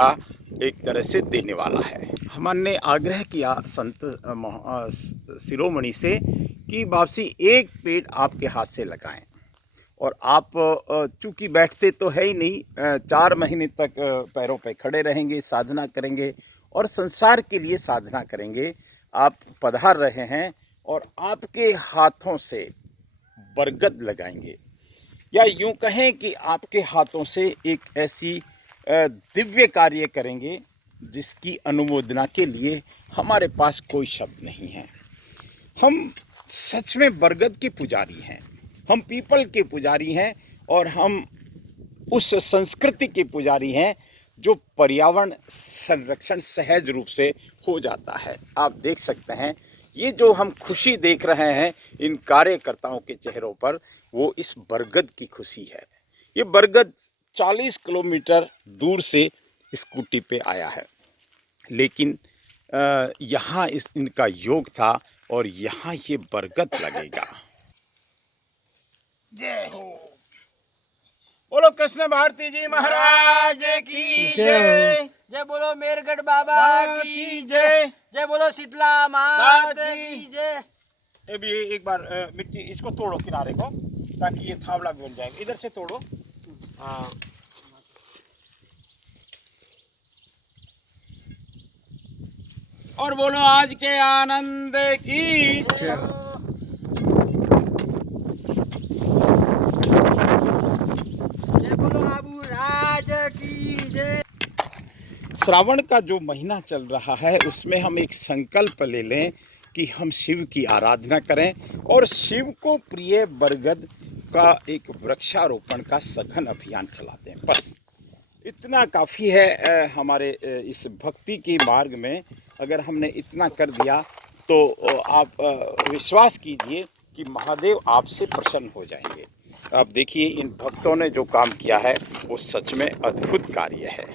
एक तरह से देने वाला है। हमने आग्रह किया संत शिरोमणि से कि वापसी एक पेड़ आपके हाथ से लगाएं। और आप चूँकि बैठते तो है ही नहीं, 4 महीने तक पैरों पे खड़े रहेंगे, साधना करेंगे और संसार के लिए साधना करेंगे। आप पधार रहे हैं और आपके हाथों से बरगद लगाएंगे, या यूं कहें कि आपके हाथों से एक ऐसी दिव्य कार्य करेंगे जिसकी अनुमोदना के लिए हमारे पास कोई शब्द नहीं है। हम सच में बरगद के पुजारी हैं, हम पीपल के पुजारी हैं और हम उस संस्कृति के पुजारी हैं जो पर्यावरण संरक्षण सहज रूप से हो जाता है। आप देख सकते हैं ये जो हम खुशी देख रहे हैं इन कार्यकर्ताओं के चेहरों पर, वो इस बरगद की खुशी है। ये बरगद 40 किलोमीटर दूर से स्कूटी पे आया है, लेकिन यहाँ इनका योग था और यहाँ ये बरगद लगेगा। जय हो। बोलो कृष्ण भारती जी महाराज की जय। जय बोलो मेरगढ़ बाबा की जय। जय बोलो शीतला माता की जय। ये भी एक बार मिट्टी इसको तोड़ो किनारे को, ताकि ये थावड़ा बन जाएगा। इधर से तोड़ो। हाँ, और बोलो आज के आनंद की जय। श्रावण का जो महीना चल रहा है उसमें हम एक संकल्प ले लें कि हम शिव की आराधना करें और शिव को प्रिय बरगद का एक वृक्षारोपण का सघन अभियान चलाते हैं। बस इतना काफ़ी है हमारे इस भक्ति के मार्ग में। अगर हमने इतना कर दिया तो आप विश्वास कीजिए कि महादेव आपसे प्रसन्न हो जाएंगे। आप देखिए इन भक्तों ने जो काम किया है वो सच में अद्भुत कार्य है।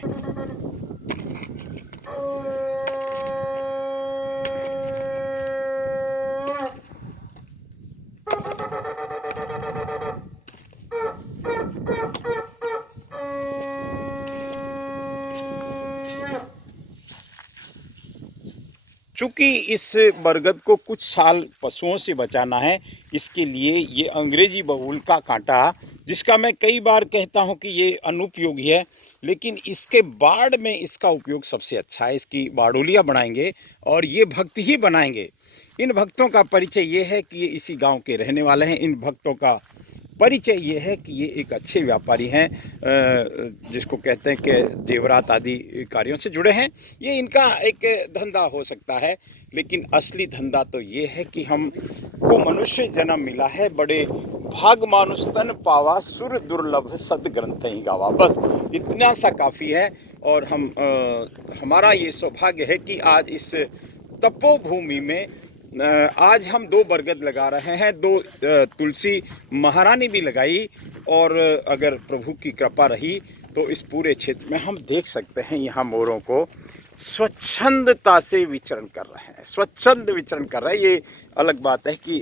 चूँकि इस बरगद को कुछ साल पशुओं से बचाना है, इसके लिए ये अंग्रेजी बबूल का कांटा, जिसका मैं कई बार कहता हूँ कि ये अनुपयोगी है, लेकिन इसके बाड़ में इसका उपयोग सबसे अच्छा है। इसकी बाड़ोलियाँ बनाएंगे और ये भक्त ही बनाएंगे। इन भक्तों का परिचय ये है कि ये इसी गांव के रहने वाले हैं। इन भक्तों का परिचय ये है कि ये एक अच्छे व्यापारी हैं, जिसको कहते हैं कि जेवरात आदि कार्यों से जुड़े हैं। ये इनका एक धंधा हो सकता है, लेकिन असली धंधा तो ये है कि हमको मनुष्य जन्म मिला है, बड़े भाग मानुष तन पावा, सुर दुर्लभ सद ग्रंथ ही गावा। बस इतना सा काफ़ी है। और हमारा ये सौभाग्य है कि आज इस तपोभूमि में आज हम 2 बरगद लगा रहे हैं, 2 तुलसी महारानी भी लगाई। और अगर प्रभु की कृपा रही तो इस पूरे क्षेत्र में हम देख सकते हैं यहाँ मोरों को स्वच्छंदता से विचरण कर रहे हैं, स्वच्छंद विचरण कर रहे हैं। ये अलग बात है कि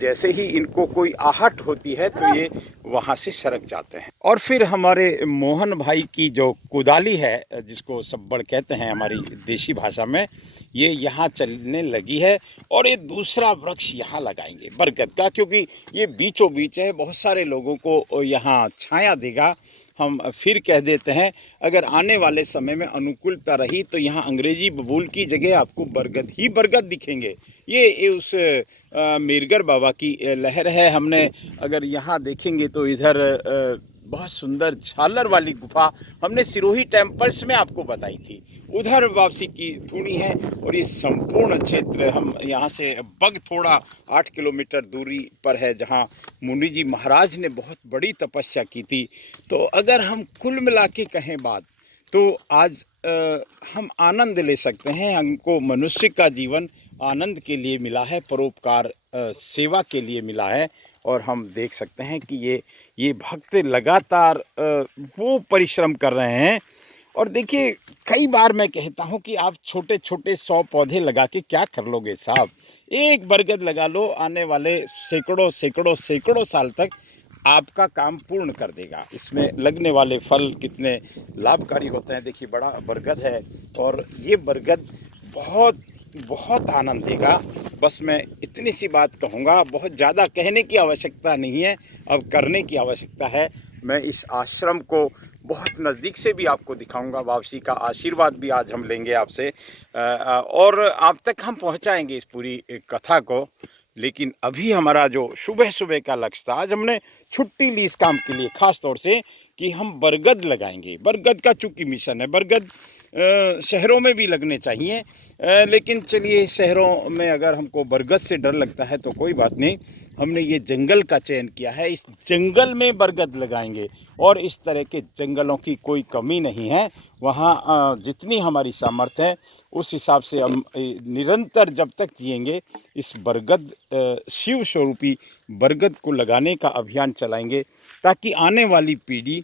जैसे ही इनको कोई आहट होती है तो ये वहाँ से सरक जाते हैं। और फिर हमारे मोहन भाई की जो कुदाली है, जिसको सब्बड़ कहते हैं हमारी देशी भाषा में, ये यहाँ चलने लगी है। और ये दूसरा वृक्ष यहाँ लगाएंगे बरगद का, क्योंकि ये बीचों बीच है, बहुत सारे लोगों को यहाँ छाया देगा। हम फिर कह देते हैं, अगर आने वाले समय में अनुकूलता रही तो यहाँ अंग्रेजी बबूल की जगह आपको बरगद ही बरगद दिखेंगे। ये उस मीरगर बाबा की लहर है। हमने अगर यहाँ देखेंगे तो इधर बहुत सुंदर झालर वाली गुफा हमने सिरोही टेम्पल्स में आपको बताई थी, उधर वापसी की धुनी है। और ये संपूर्ण क्षेत्र हम यहाँ से बग थोड़ा 8 किलोमीटर दूरी पर है, जहाँ मुनि जी महाराज ने बहुत बड़ी तपस्या की थी। तो अगर हम कुल मिला के कहें बात, तो आज हम आनंद ले सकते हैं। हमको मनुष्य का जीवन आनंद के लिए मिला है, परोपकार सेवा के लिए मिला है। और हम देख सकते हैं कि ये भक्त लगातार वो परिश्रम कर रहे हैं। और देखिए कई बार मैं कहता हूँ कि आप छोटे छोटे 100 पौधे लगा के क्या कर लोगे साहब। एक बरगद लगा लो, आने वाले सैकड़ों सैकड़ों सैकड़ों साल तक आपका काम पूर्ण कर देगा। इसमें लगने वाले फल कितने लाभकारी होते हैं। देखिए बड़ा बरगद है और ये बरगद बहुत बहुत आनंद देगा। बस मैं इतनी सी बात कहूँगा, बहुत ज़्यादा कहने की आवश्यकता नहीं है, अब करने की आवश्यकता है। मैं इस आश्रम को बहुत नज़दीक से भी आपको दिखाऊंगा। वापसी का आशीर्वाद भी आज हम लेंगे आपसे और आप तक हम पहुंचाएंगे इस पूरी कथा को। लेकिन अभी हमारा जो सुबह सुबह का लक्ष्य था, आज हमने छुट्टी ली इस काम के लिए, ख़ास तौर से कि हम बरगद लगाएंगे। बरगद का चूँकि मिशन है, बरगद शहरों में भी लगने चाहिए, लेकिन चलिए शहरों में अगर हमको बरगद से डर लगता है तो कोई बात नहीं, हमने ये जंगल का चयन किया है। इस जंगल में बरगद लगाएंगे और इस तरह के जंगलों की कोई कमी नहीं है। वहाँ जितनी हमारी सामर्थ्य है उस हिसाब से हम निरंतर जब तक जिएंगे इस बरगद शिव स्वरूपी बरगद को लगाने का अभियान चलाएंगे, ताकि आने वाली पीढ़ी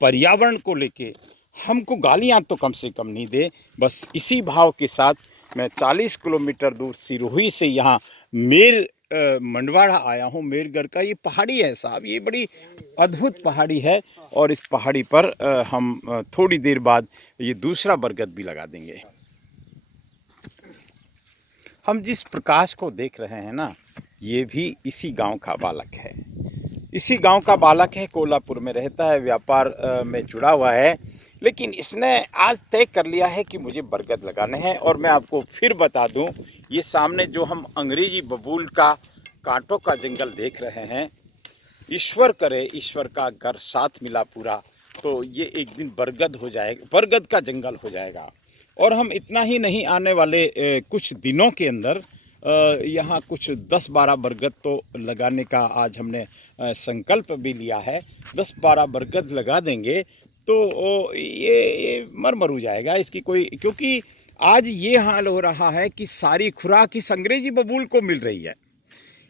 पर्यावरण को लेके हमको गालियाँ तो कम से कम नहीं दे। बस इसी भाव के साथ मैं 40 किलोमीटर दूर सिरोही से यहाँ मंडवाड़ा आया हूँ। मेरगढ़ का ये पहाड़ी है साहब, ये बड़ी अद्भुत पहाड़ी है और इस पहाड़ी पर हम थोड़ी देर बाद ये दूसरा बरगद भी लगा देंगे। हम जिस प्रकाश को देख रहे हैं ना, ये भी इसी गांव का बालक है। इसी गांव का बालक है, कोल्हापुर में रहता है, व्यापार में जुड़ा हुआ है, लेकिन इसने आज तय कर लिया है कि मुझे बरगद लगाने हैं। और मैं आपको फिर बता दूं, ये सामने जो हम अंग्रेजी बबूल का कांटों का जंगल देख रहे हैं, ईश्वर करे ईश्वर का घर साथ मिला पूरा, तो ये एक दिन बरगद हो जाएगा, बरगद का जंगल हो जाएगा। और हम इतना ही नहीं, आने वाले कुछ दिनों के अंदर यहाँ कुछ 10-12 बरगद तो लगाने का आज हमने संकल्प भी लिया है। 10-12 बरगद लगा देंगे तो ये मर हो जाएगा इसकी कोई, क्योंकि आज ये हाल हो रहा है कि सारी खुराक इस अंग्रेजी बबूल को मिल रही है,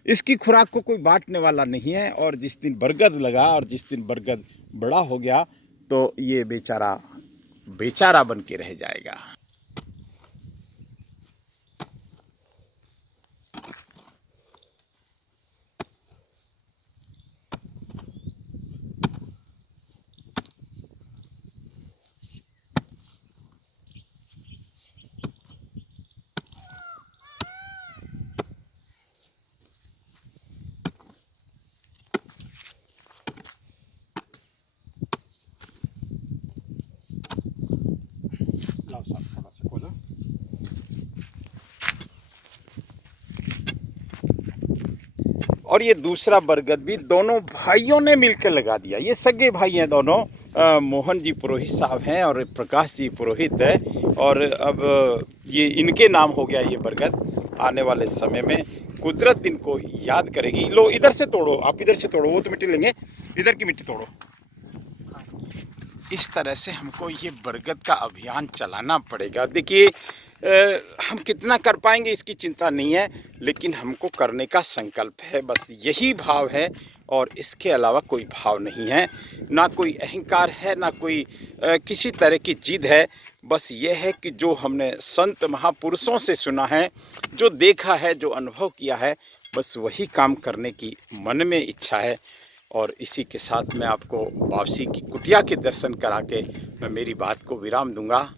इसकी खुराक को कोई बांटने वाला नहीं है। और जिस दिन बरगद लगा और जिस दिन बरगद बड़ा हो गया तो ये बेचारा बेचारा बन के रह जाएगा। और ये दूसरा बरगद भी दोनों भाइयों ने मिलकर लगा दिया। ये सगे भाई हैं दोनों, मोहन जी पुरोहित साहब हैं और प्रकाश जी पुरोहित है। और अब ये इनके नाम हो गया ये बरगद। आने वाले समय में कुदरत इनको याद करेगी। लो इधर से तोड़ो, आप इधर से तोड़ो, वो तो मिट्टी लेंगे, इधर की मिट्टी तोड़ो। इस तरह से हमको ये बरगद का अभियान चलाना पड़ेगा। देखिए हम कितना कर पाएंगे इसकी चिंता नहीं है, लेकिन हमको करने का संकल्प है, बस यही भाव है और इसके अलावा कोई भाव नहीं है। ना कोई अहंकार है, ना कोई किसी तरह की जिद है। बस ये है कि जो हमने संत महापुरुषों से सुना है, जो देखा है, जो अनुभव किया है, बस वही काम करने की मन में इच्छा है। और इसी के साथ मैं आपको वापसी की कुटिया के दर्शन करा के मैं मेरी बात को विराम दूंगा।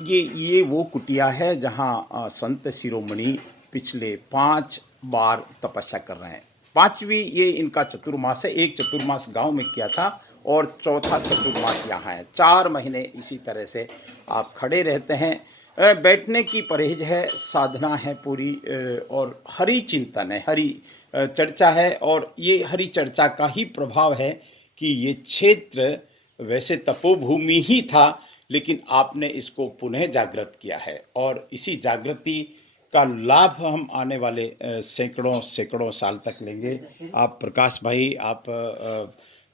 ये वो कुटिया है जहाँ संत शिरोमणि पिछले 5 बार तपस्या कर रहे हैं। 5वीं ये इनका चतुर्मास है। एक चतुर्मास गांव में किया था और चौथा चतुर्मास यहाँ है। 4 महीने इसी तरह से आप खड़े रहते हैं। बैठने की परहेज है, साधना है पूरी, और हरि चिंतन है, हरि चर्चा है। और ये हरि चर्चा का ही प्रभाव है कि ये क्षेत्र वैसे तपोभूमि ही था, लेकिन आपने इसको पुनः जागृत किया है। और इसी जागृति का लाभ हम आने वाले सैकड़ों साल तक लेंगे। आप प्रकाश भाई, आप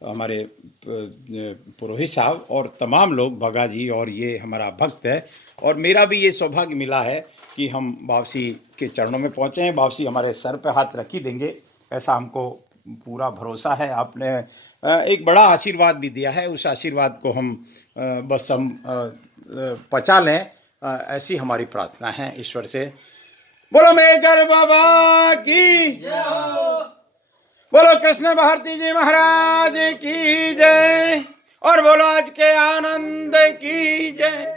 हमारे पुरोहित साहब और तमाम लोग, भगा जी, और ये हमारा भक्त है। और मेरा भी ये सौभाग्य मिला है कि हम वापसी के चरणों में पहुँचे हैं। वापसी हमारे सर पे हाथ रख ही देंगे, ऐसा हमको पूरा भरोसा है। आपने एक बड़ा आशीर्वाद भी दिया है, उस आशीर्वाद को हम बस हम पचा लें, ऐसी हमारी प्रार्थना है ईश्वर से। बोलो मेहकर बाबा की जय हो। बोलो कृष्ण भारती जी महाराज की जय और बोलो आज के आनंद की जय।